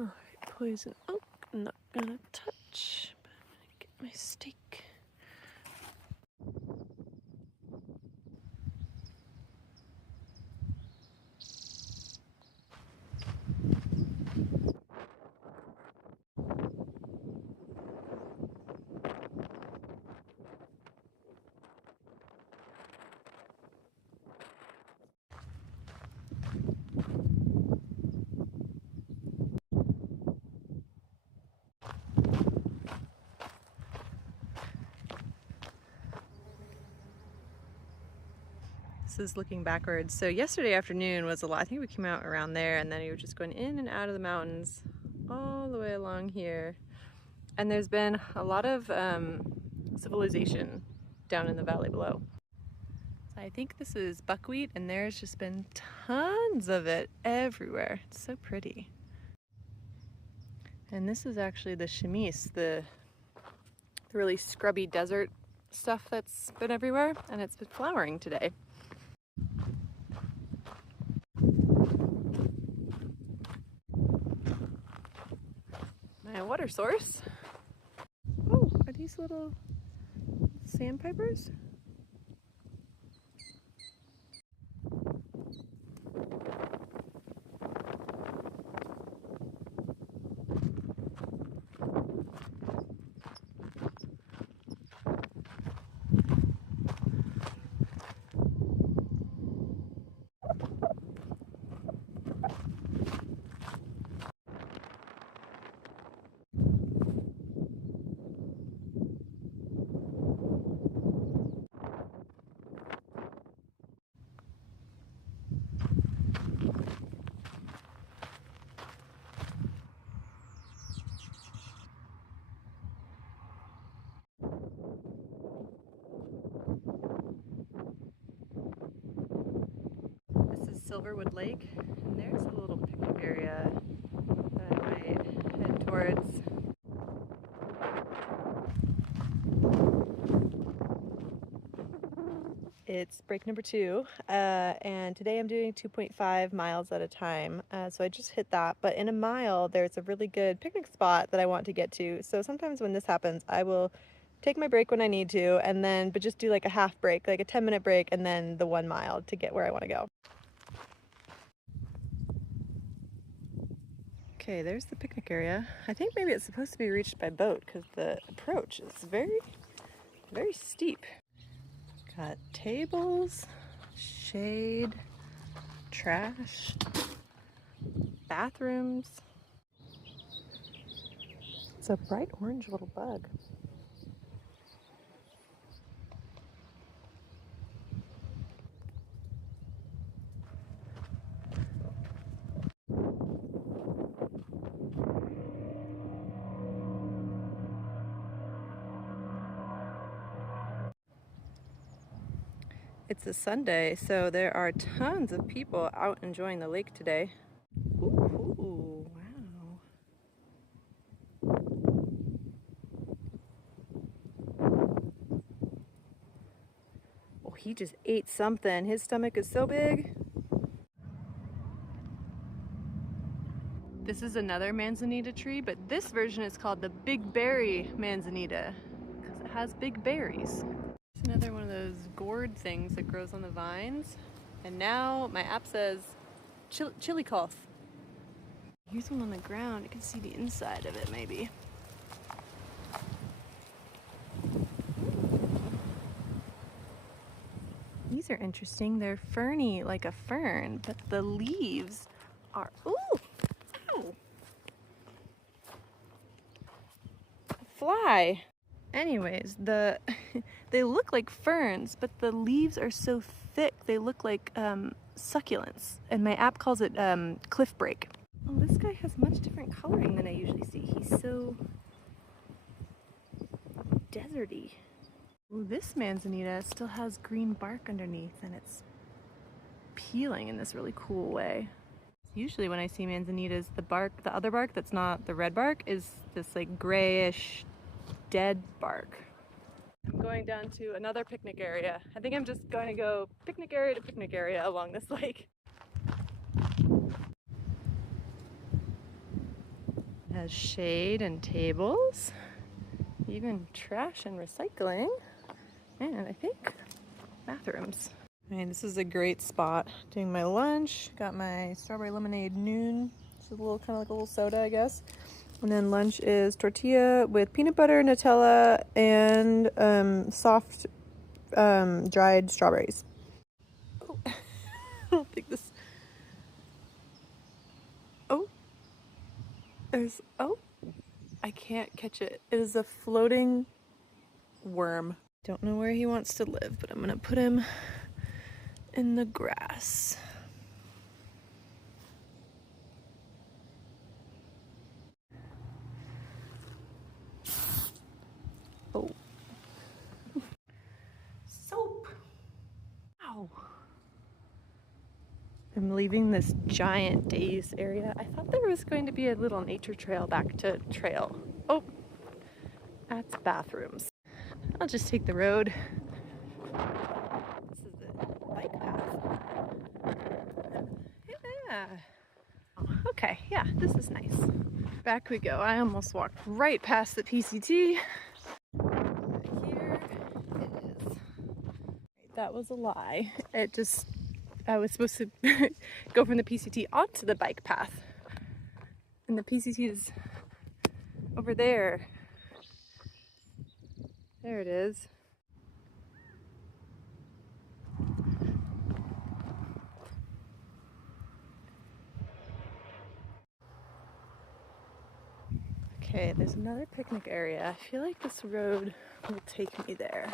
Alright, poison oak. I'm not gonna touch, but I'm gonna get my steak. This is looking backwards. So yesterday afternoon was a lot. I think we came out around there, and then we were just going in and out of the mountains all the way along here. And there's been a lot of civilization down in the valley below. I think this is buckwheat, and there's just been tons of it everywhere. It's so pretty. And this is actually the chamise, the really scrubby desert stuff that's been everywhere, and it's been flowering today. My water source. Oh, are these little sandpipers? Silverwood Lake, and there's a little picnic area that I might head towards. It's break number 2, and today I'm doing 2.5 miles at a time, so I just hit that, but in a mile there's a really good picnic spot that I want to get to, so sometimes when this happens I will take my break when I need to, and then but just do like a half break, like a 10-minute break, and then the 1 mile to get where I want to go. Okay, there's the picnic area. I think maybe it's supposed to be reached by boat because the approach is very, very steep. Got tables, shade, trash, bathrooms. It's a bright orange little bug. It's a Sunday, so there are tons of people out enjoying the lake today. Ooh, wow. Oh, he just ate something. His stomach is so big. This is another manzanita tree, but this version is called the big berry manzanita because it has big berries. It's another one of those gourd things that grows on the vines. And now my app says chili cloth. Here's one on the ground. You can see the inside of it maybe. These are interesting. They're ferny like a fern, but the leaves are, ooh, ow. Fly. Anyways, they look like ferns, but the leaves are so thick they look like succulents, and my app calls it cliff break. Oh, this guy has much different coloring than I usually see. He's so deserty. Ooh, this manzanita still has green bark underneath, and it's peeling in this really cool way. Usually when I see manzanitas, the bark, the other bark that's not the red bark, is this like grayish dead bark. I'm going down to another picnic area. I think I'm just going to go picnic area to picnic area along this lake. has shade and tables, even trash and recycling, and I think bathrooms. I mean, this is a great spot. Doing my lunch, got my strawberry lemonade noon. It's a little kind of like a little soda, I guess. And then lunch is tortilla with peanut butter, Nutella, and soft dried strawberries. Oh, I don't think this. Oh, oh, I can't catch it. It is a floating worm. Don't know where he wants to live, but I'm gonna put him in the grass. Oh. Soap. Ow. I'm leaving this giant daze area. I thought there was going to be a little nature trail back to trail. Oh, that's bathrooms. I'll just take the road. This is the bike path. Yeah. Okay, yeah, this is nice. Back we go. I almost walked right past the PCT. Here it is. That was a lie. I was supposed to go from the PCT onto the bike path. And the PCT is over there. There it is. Okay, there's another picnic area. I feel like this road will take me there.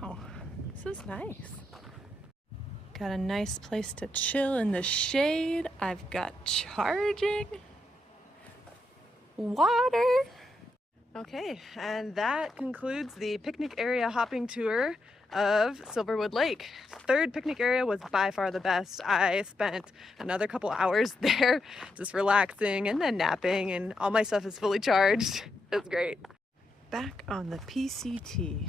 Wow, this is nice. Got a nice place to chill in the shade. I've got charging water. Okay, and that concludes the picnic area hopping tour of Silverwood Lake. Third picnic area was by far the best. I spent another couple hours there just relaxing and then napping, and all my stuff is fully charged. It was great. Back on the PCT.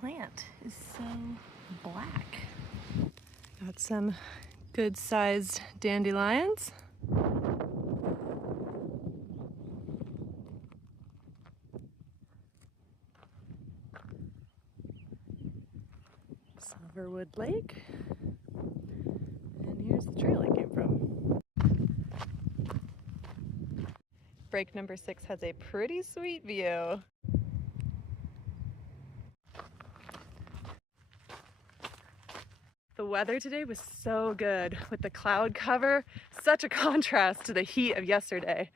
Plant is so black. Got some good sized dandelions. Silverwood Lake. And here's the trail I came from. Break number 6 has a pretty sweet view. The weather today was so good with the cloud cover, such a contrast to the heat of yesterday.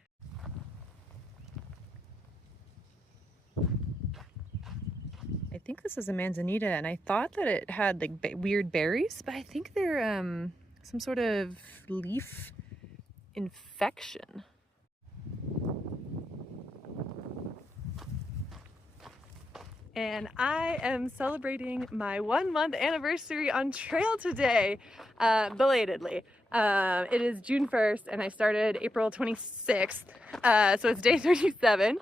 I think this is a manzanita, and I thought that it had like weird berries, but I think they're some sort of leaf infection. And I am celebrating my 1-month anniversary on trail today, belatedly. It is June 1st and I started April 26th, so it's day 37.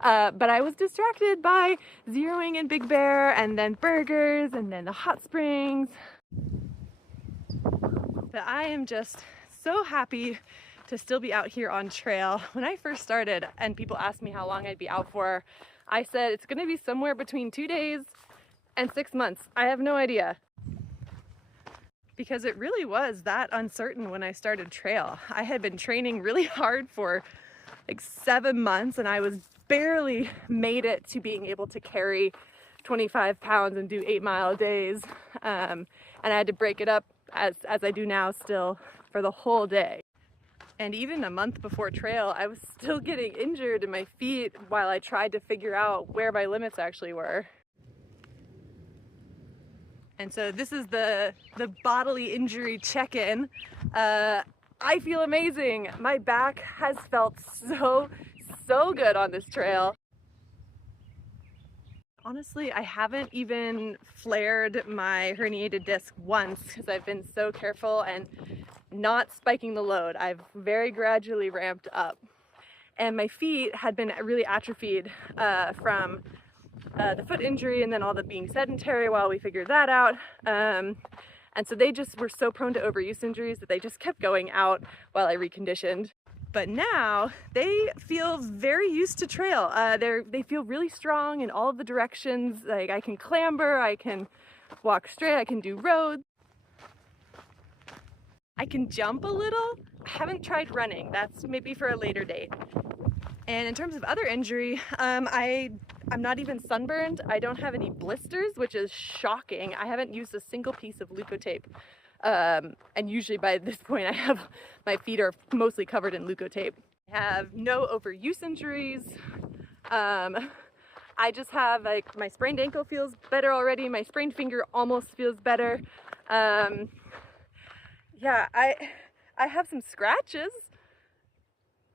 But I was distracted by zeroing in Big Bear and then burgers and then the hot springs. But I am just so happy to still be out here on trail. When I first started and people asked me how long I'd be out for, I said it's gonna be somewhere between 2 days and 6 months. I have no idea. Because it really was that uncertain when I started trail. I had been training really hard for like 7 months and I was barely made it to being able to carry 25 pounds and do 8-mile days. And I had to break it up as I do now still for the whole day. And even a month before trail, I was still getting injured in my feet while I tried to figure out where my limits actually were. And so this is the bodily injury check-in. I feel amazing. My back has felt so good on this trail. Honestly, I haven't even flared my herniated disc once because I've been so careful and not spiking the load. I've very gradually ramped up. And my feet had been really atrophied from the foot injury and then all the being sedentary while we figured that out. And so they just were so prone to overuse injuries that they just kept going out while I reconditioned. But now they feel very used to trail. They feel really strong in all of the directions. Like I can clamber, I can walk straight, I can do roads. I can jump a little. I haven't tried running. That's maybe for a later date. And in terms of other injury, I'm not even sunburned. I don't have any blisters, which is shocking. I haven't used a single piece of leukotape. And usually by this point my feet are mostly covered in leukotape. I have no overuse injuries. I just have like my sprained ankle feels better already. My sprained finger almost feels better. Yeah, I have some scratches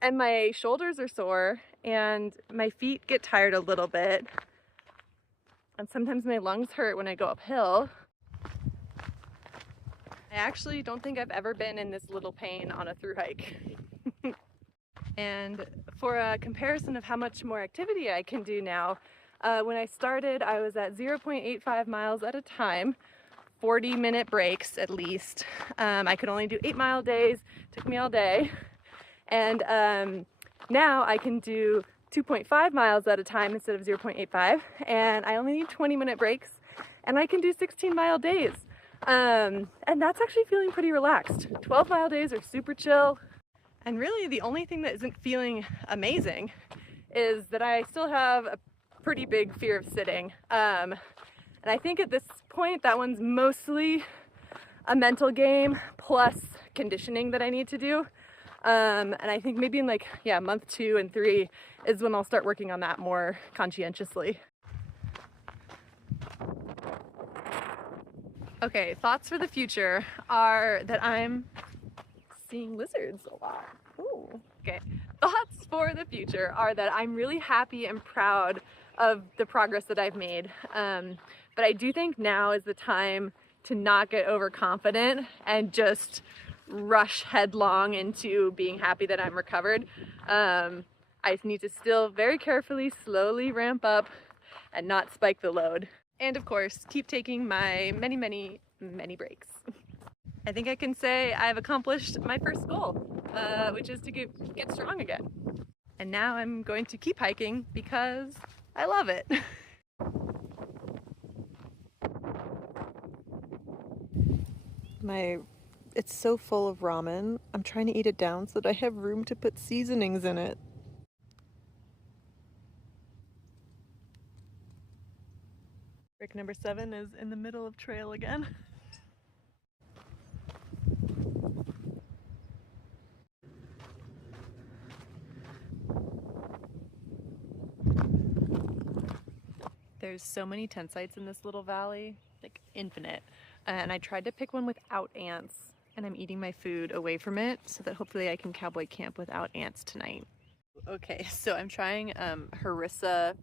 and my shoulders are sore and my feet get tired a little bit. And sometimes my lungs hurt when I go uphill. I actually don't think I've ever been in this little pain on a thru hike. And for a comparison of how much more activity I can do now, when I started I was at 0.85 miles at a time, 40-minute breaks at least. I could only do 8-mile days, took me all day. And now I can do 2.5 miles at a time instead of 0.85, and I only need 20-minute breaks, and I can do 16-mile days. And that's actually feeling pretty relaxed. 12-mile days are super chill. And really the only thing that isn't feeling amazing is that I still have a pretty big fear of sitting. And I think at this point that one's mostly a mental game plus conditioning that I need to do. And I think maybe in month 2 and 3 is when I'll start working on that more conscientiously. Okay, thoughts for the future are that I'm seeing lizards a lot. Ooh. Okay, thoughts for the future are that I'm really happy and proud of the progress that I've made. But I do think now is the time to not get overconfident and just rush headlong into being happy that I'm recovered. I need to still very carefully, slowly ramp up and not spike the load. And of course, keep taking my many breaks. I think I can say I've accomplished my first goal, which is to get strong again. And now I'm going to keep hiking because I love it. It's so full of ramen. I'm trying to eat it down so that I have room to put seasonings in it. Brick number 7 is in the middle of trail again. There's so many tent sites in this little valley, like infinite. And I tried to pick one without ants, and I'm eating my food away from it so that hopefully I can cowboy camp without ants tonight. Okay, so I'm trying harissa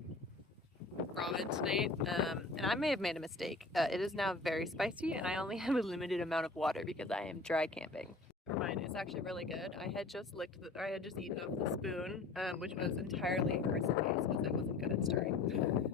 ramen tonight, and I may have made a mistake. It is now very spicy, and I only have a limited amount of water because I am dry camping. Mine is actually really good. I had just eaten off the spoon, which was entirely harissa based because I wasn't good at stirring.